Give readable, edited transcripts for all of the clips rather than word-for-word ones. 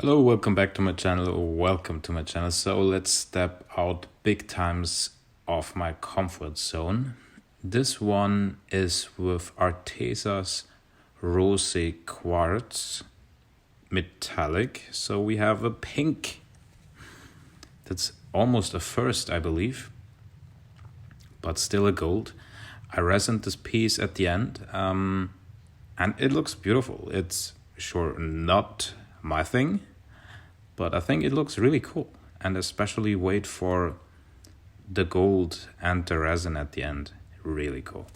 Hello, welcome back to my channel, or welcome to my channel. So let's step out big times of my comfort zone. This one is with Artesa's Rose Quartz Metallic. So we have a pink. That's almost a first, I believe, but still a gold. I resined this piece at the end, and it looks beautiful. It's sure not my thing, but I think it looks really cool, and especially wait for the gold and the resin at the end. Really cool.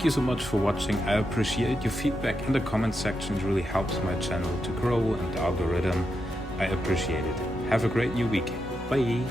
Thank you so much for watching. I appreciate your feedback in the comment section. It really helps my channel to grow and the algorithm. I appreciate it. Have a great new week. Bye.